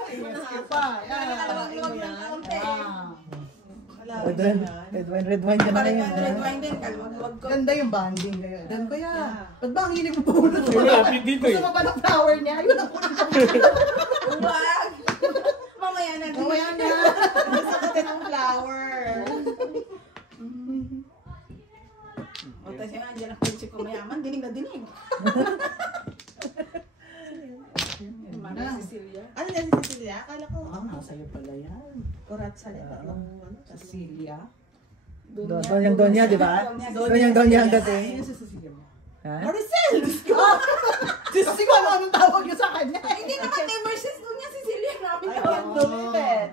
Rescue pa. Yeah. Kaluwag-luwag ng kaunti. Ah. Red wine ka na Parang ngayon. red wine din, kaluwag-luwag ko. Ganda yung banding ngayon. Dan ko yan. Ba't ba ang hilig mo pumunod? Wala, update dito eh. Gusto mo ba ng flower niya? Ayun ang Huwag! Mamaya na din. Mamaya na. Gusto ko din ng flower. O, tayo nga, dyan ang pinsi ko mayaman, dinig na dinig. Mami Cecilia. Ano niya si Cecilia? Akala ko. Ah, sa'yo pala yan. Kuratsa niya. Tatlong ano. Cecilia. Donya, di ba? Donya ang dating. Ayun si Cecilia mo. Ha? Maricel! Diyos ko, anong tawag niyo sa kanya? Hindi naman never since doon niya Cecilia. Grabe I ka. can't believe it.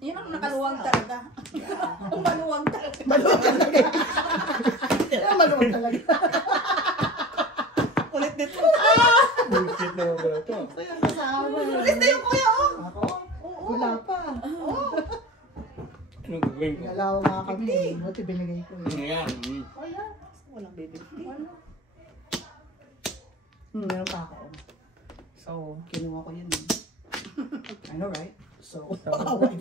Yan ang nakaluwag talaga. Ang maluwag talaga. Maluwag talaga. Maluwag talaga. Buti binigay ko. Yan. Walang baby. Meron pa ako. So, kinuha ko yun. I know, right? So, paaway.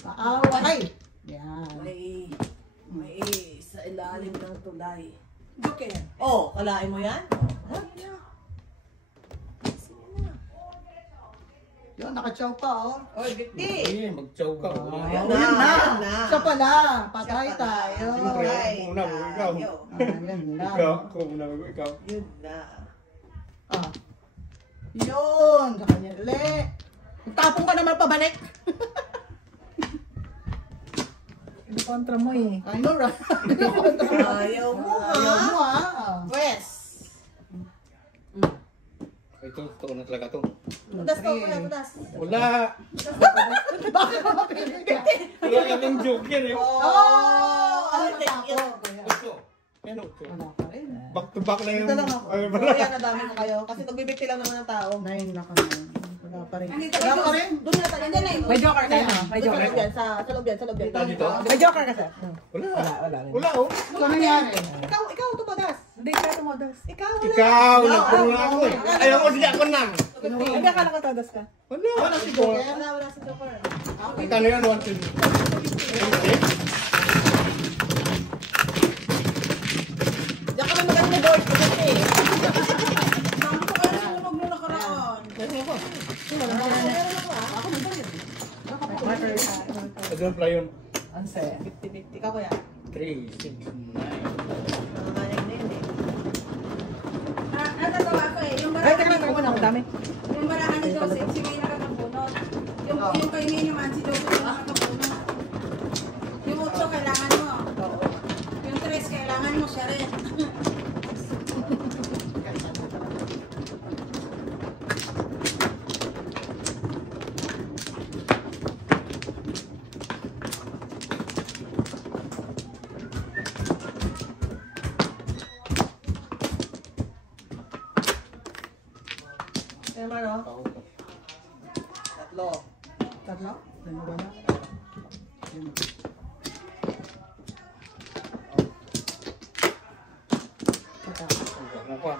Paaway! Yan. May sa ilalim ng tulay. Okay. Oh, kalain mo yan? Yun, nakachaw pa, oh. Oy, Victi! Ay, mag-chow ka. Yan Yun na. na. Siya pala. Patay Siya pala. tayo. Siyempre, Ay, ako muna, ikaw. tayo. Yan na. Ikaw, ako muna, ikaw. Yun na. Ah. Yun. Sa kanya ulit. Magtapong ka naman pabalik. Kontra mo eh. I know, right? Ayaw mo, Ayaw mo, ha? ah. Pwes. Ito, totoo na talaga to. Tudas ko, tudas. Wala. Bakit mo mapili ka? Wala yan yung joke yan eh. Oh! Ano thank you. Ocho. Yan, ocho. Wala pa rin. Back to back na yung... Ito lang ako. Ay, Pero wala. yan, nadami ko kayo. Kasi nagbibigti lang naman ng tao. 9 na kami. Wala pa rin. Andito Wala kayo. pa rin. Doon na tayo. Andyan na yung May joker ka na. May Sa joker. loob yan, sa loob yan, sa loob yan. Dito? May joker ka sir. Wala. Wala rin. Wala, oh. Ano nangyari? Ikaw tumadas. Hindi ka tumodas. Ikaw, wala. Ikaw, nagpuro na ako eh. Ayaw ko siya ako na. Hindi akala ko todas ka. Wala. Wala si Joker. Wala si Joker. Ikaw na yan, 1, 2. Diyan kami maganda ni board. Kasi. Sabi ko kayo sunog nung nakaraan. Kasi ako. Doon pala yun. Anse. 50-50. Ikaw kuya. 3, 6, 9. Nanganganig na yun eh. Ano to ako eh, yung Ay, barahan teka lang. Ako na. Ang dami. yung barahan ni Joseph, si May nakakabunot. Yung kay May naman, si Joseph yung nakakabunot. Yung 8 kailangan mo. Yung 3 kailangan mo siya rin. Kaya man, oh. Tatlo. Tatlo? Dalawa na. Yun. Ako ah.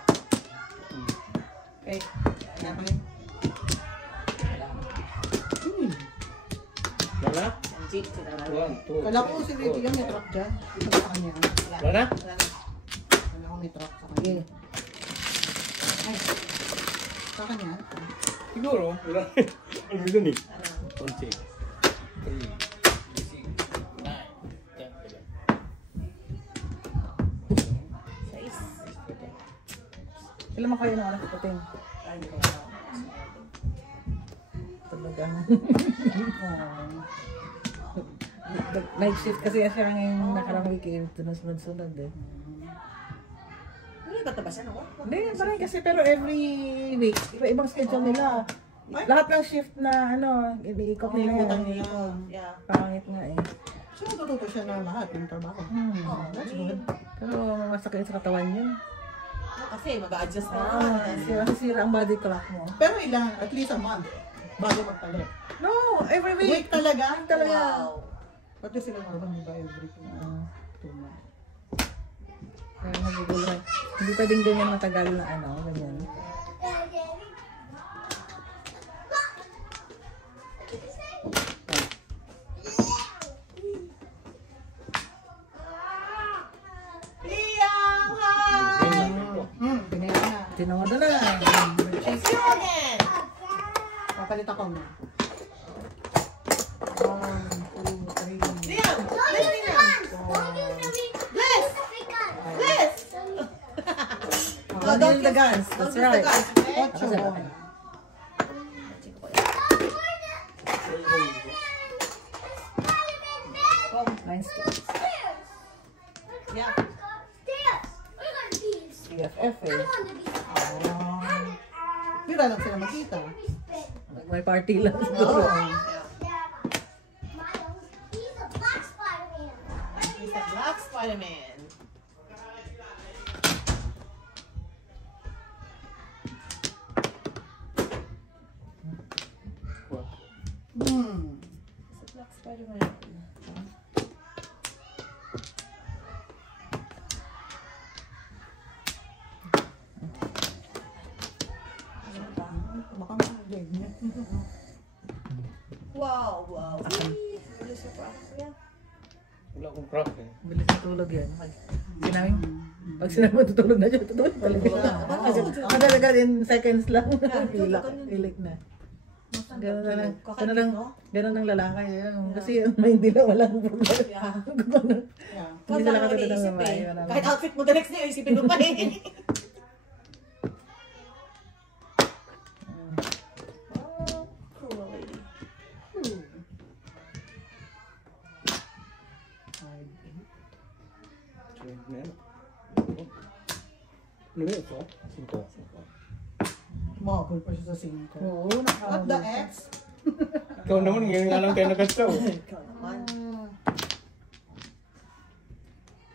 Okay. Kaya pa rin. Wala? Ang jeep, sila na. 1, 2. Kala ko si Ricky yan, may truck dyan. Ito sa kanya. Wala na? Kala ko may truck sa kanya. Ay. Sa kanya? Siguro. Wala. Ano yun eh? 1, 2, 3, 6, 9, 10, 11. Ilan mo kayo na anak ko puting? Talaga. Night shift kasi siya ngayong nakarang weekend. Sunod-sunod eh. Ano ba ito ba siya, no? Hindi, parang kasi pero every week, iba-ibang schedule nila. Lahat ng shift na ano, iniikot nila Utang yan. nila. Yeah. Pangit nga eh. So, natututo siya na lahat ng trabaho. That's good. Pero masakit sa katawan yun. Kasi mag-a-adjust na. Masisira ang body clock mo. Pero ilang, at least a month, bago magpalit. No, every week. Week talaga? Talaga. Wow. Pati sila normal, di ba, every 2 months. Kaya nagugulay. Hindi pwedeng ganyan matagal na ano, ganyan. Liam, hi! Pinaya na. Tinawa na na. It's you again! Papalit ako na. 1, 2, 3. Liam! Bless, Liam! Bless! Bless! Oh, don't the guns. That's right. 8. Nice skills. Yeah. CFF eh. Pira lang sila makita. May party lang. Oo. He's the Black Spider-Man. Hmm. He's the Black Spider-Man. Wow, wow. Bilis na pa. Kuya. Wala akong crack eh. Bilis na tulog yan. Sinabi, pag sinabi mo tutulog na siya, tutulog talaga. Ang talaga in seconds lang. Ilik na. Ganun na lang. Ganun ang lalaki. Kasi may hindi na walang problema. Hindi sila katulad ng babae. Kahit outfit mo the next day, isipin mo pa eh. Cool lady. Ano yun? Cinco. Mabul pa siya sa 5. Oo, At the X? Ikaw naman, ngayon nga lang tayo nagkastaw. Ikaw naman.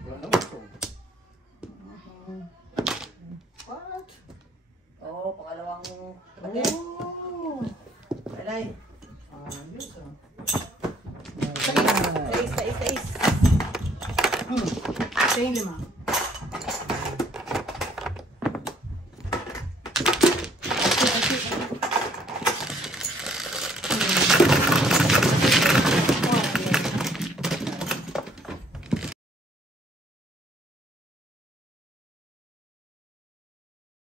Wala naman ko. What? Oo, pangalawang kapatid. Oh! Alay. Ayos ah. Sais. Sa yung 5.